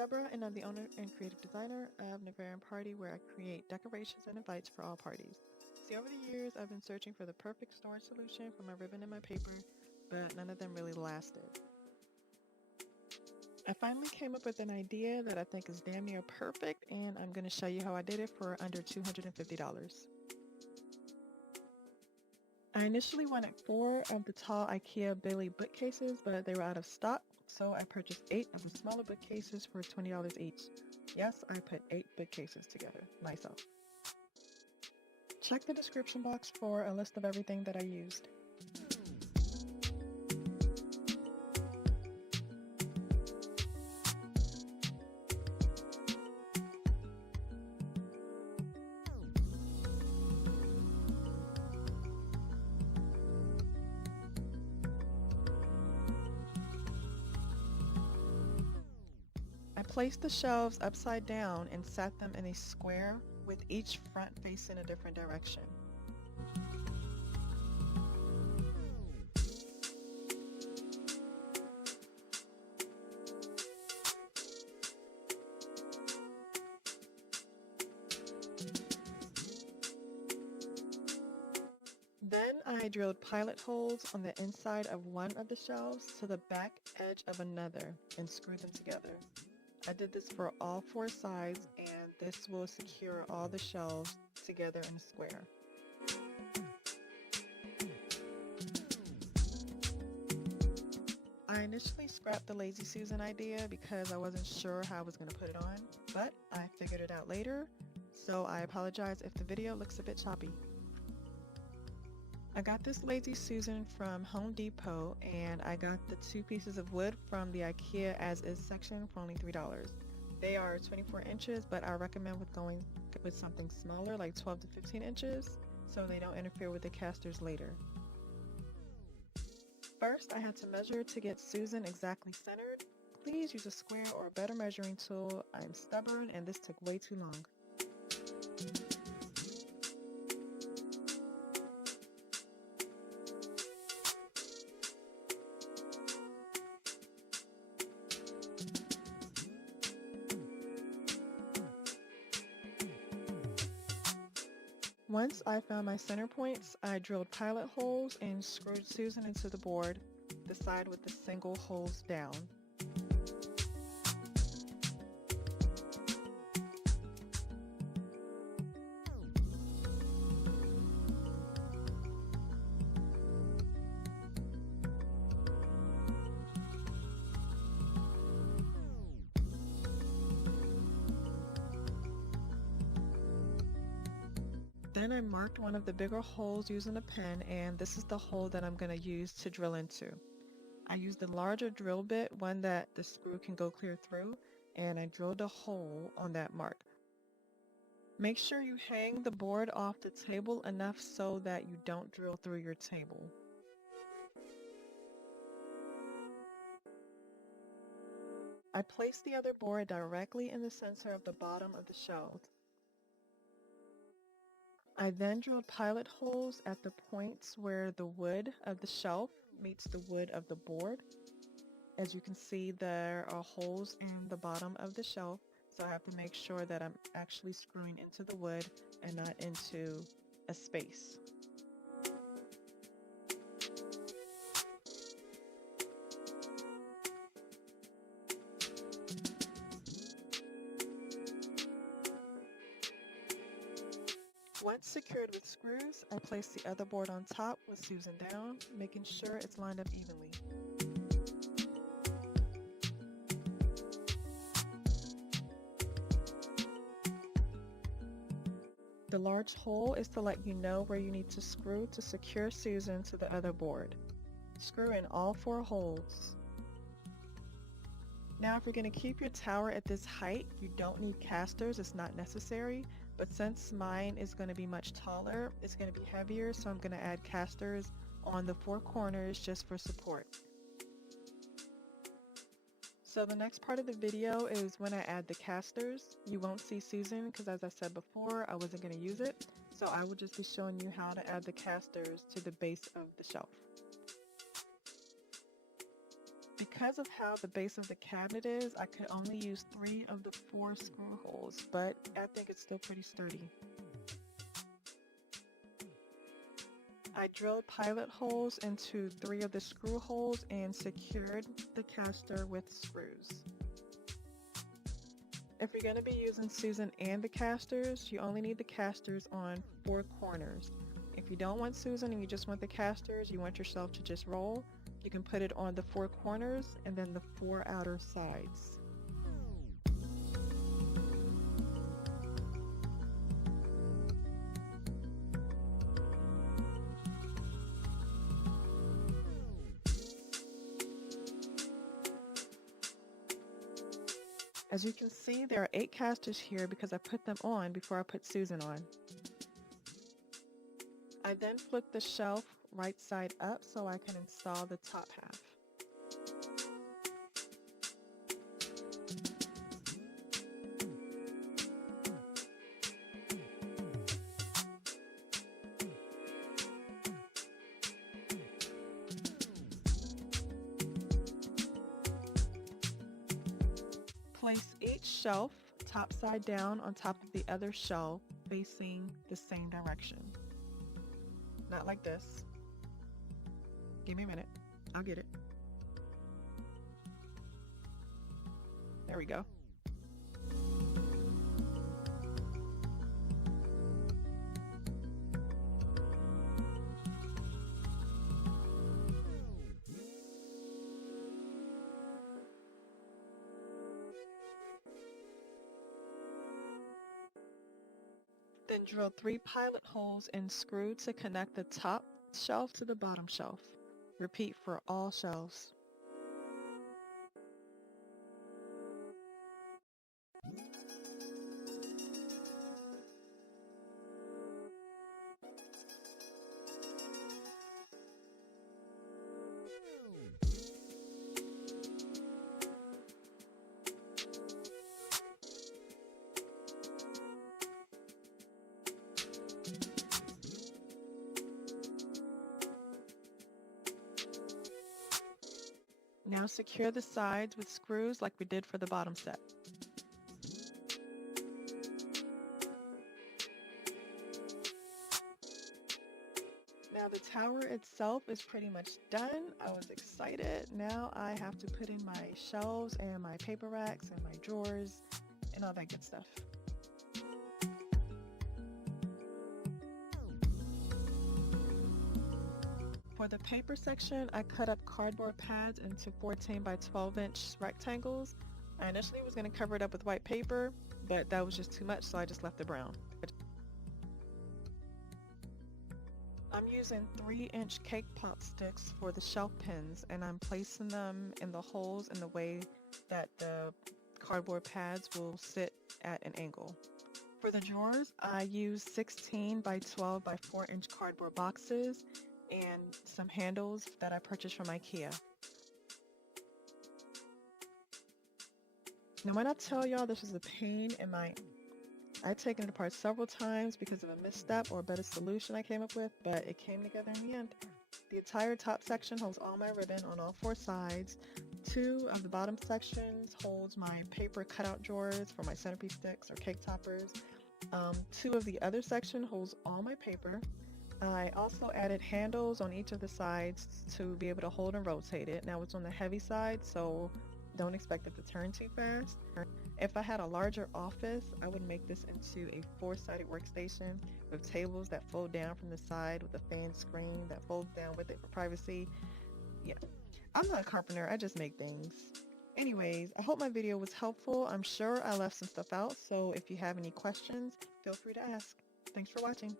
Deborah, and I'm the owner and creative designer of Navarian Party, where I create decorations and invites for all parties. See, over the years, I've been searching for the perfect storage solution for my ribbon and my paper, but none of them really lasted. I finally came up with an idea that I think is damn near perfect, and I'm going to show you how I did it for under $250. I initially wanted 4 of the tall Ikea Billy bookcases, but they were out of stock, so I purchased 8 of the smaller bookcases for $20 each. Yes, I put 8 bookcases together, myself. Check the description box for a list of everything that I used. I placed the shelves upside down and sat them in a square with each front facing a different direction. Then I drilled pilot holes on the inside of one of the shelves to the back edge of another and screwed them together. I did this for all 4 sides, and this will secure all the shelves together in a square. I initially scrapped the Lazy Susan idea because I wasn't sure how I was going to put it on, but I figured it out later, so I apologize if the video looks a bit choppy. I got this Lazy Susan from Home Depot, and I got the 2 pieces of wood from the Ikea As Is section for only $3. They are 24 inches, but I recommend going with something smaller, like 12 to 15 inches, so they don't interfere with the casters later. First, I had to measure to get Susan exactly centered. Please use a square or a better measuring tool. I'm stubborn, and this took way too long. Once I found my center points, I drilled pilot holes and screwed Susan into the board, the side with the single holes down. Then I marked one of the bigger holes using a pen, and this is the hole that I'm going to use to drill into. I used a larger drill bit, one that the screw can go clear through, and I drilled a hole on that mark. Make sure you hang the board off the table enough so that you don't drill through your table. I placed the other board directly in the center of the bottom of the shelf. I then drilled pilot holes at the points where the wood of the shelf meets the wood of the board. As you can see, there are holes in the bottom of the shelf, so I have to make sure that I'm actually screwing into the wood and not into a space. Once secured with screws, I place the other board on top with Susan down, making sure it's lined up evenly. The large hole is to let you know where you need to screw to secure Susan to the other board. Screw in all 4 holes. Now, if you're going to keep your tower at this height, you don't need casters, it's not necessary, but since mine is going to be much taller, it's going to be heavier, so I'm going to add casters on the 4 corners just for support. So the next part of the video is when I add the casters. You won't see Susan because, as I said before, I wasn't going to use it, so I will just be showing you how to add the casters to the base of the shelf. Because of how the base of the cabinet is, I could only use 3 of the 4 screw holes, but I think it's still pretty sturdy. I drilled pilot holes into 3 of the screw holes and secured the caster with screws. If you're going to be using Susan and the casters, you only need the casters on 4 corners. If you don't want Susan and you just want the casters, you want your shelf to just roll, you can put it on the 4 corners and then the 4 outer sides. As you can see, there are 8 casters here because I put them on before I put Susan on. I then flipped the shelf right side up so I can install the top half. Place each shelf top side down on top of the other shelf facing the same direction. Not like this. Give me a minute. I'll get it. There we go. Then drill 3 pilot holes and screw to connect the top shelf to the bottom shelf. Repeat for all shelves. Now secure the sides with screws like we did for the bottom set. Now the tower itself is pretty much done. I was excited. Now I have to put in my shelves and my paper racks and my drawers and all that good stuff. For the paper section, I cut up cardboard pads into 14 by 12 inch rectangles. I initially was going to cover it up with white paper, but that was just too much, so I just left it brown. I'm using 3-inch cake pop sticks for the shelf pins, and I'm placing them in the holes in the way that the cardboard pads will sit at an angle. For the drawers, I used 16 by 12 by 4-inch cardboard boxes and some handles that I purchased from Ikea. Now when I tell y'all this was a pain in my... I've taken it apart several times because of a misstep or a better solution I came up with, but it came together in the end. The entire top section holds all my ribbon on all 4 sides. 2 of the bottom sections holds my paper cutout drawers for my centerpiece sticks or cake toppers. 2 of the other section holds all my paper. I also added handles on each of the sides to be able to hold and rotate it. Now it's on the heavy side, so don't expect it to turn too fast. If I had a larger office, I would make this into a 4-sided workstation with tables that fold down from the side with a fan screen that folds down with it for privacy. Yeah, I'm not a carpenter, I just make things. Anyways, I hope my video was helpful. I'm sure I left some stuff out, so if you have any questions, feel free to ask. Thanks for watching.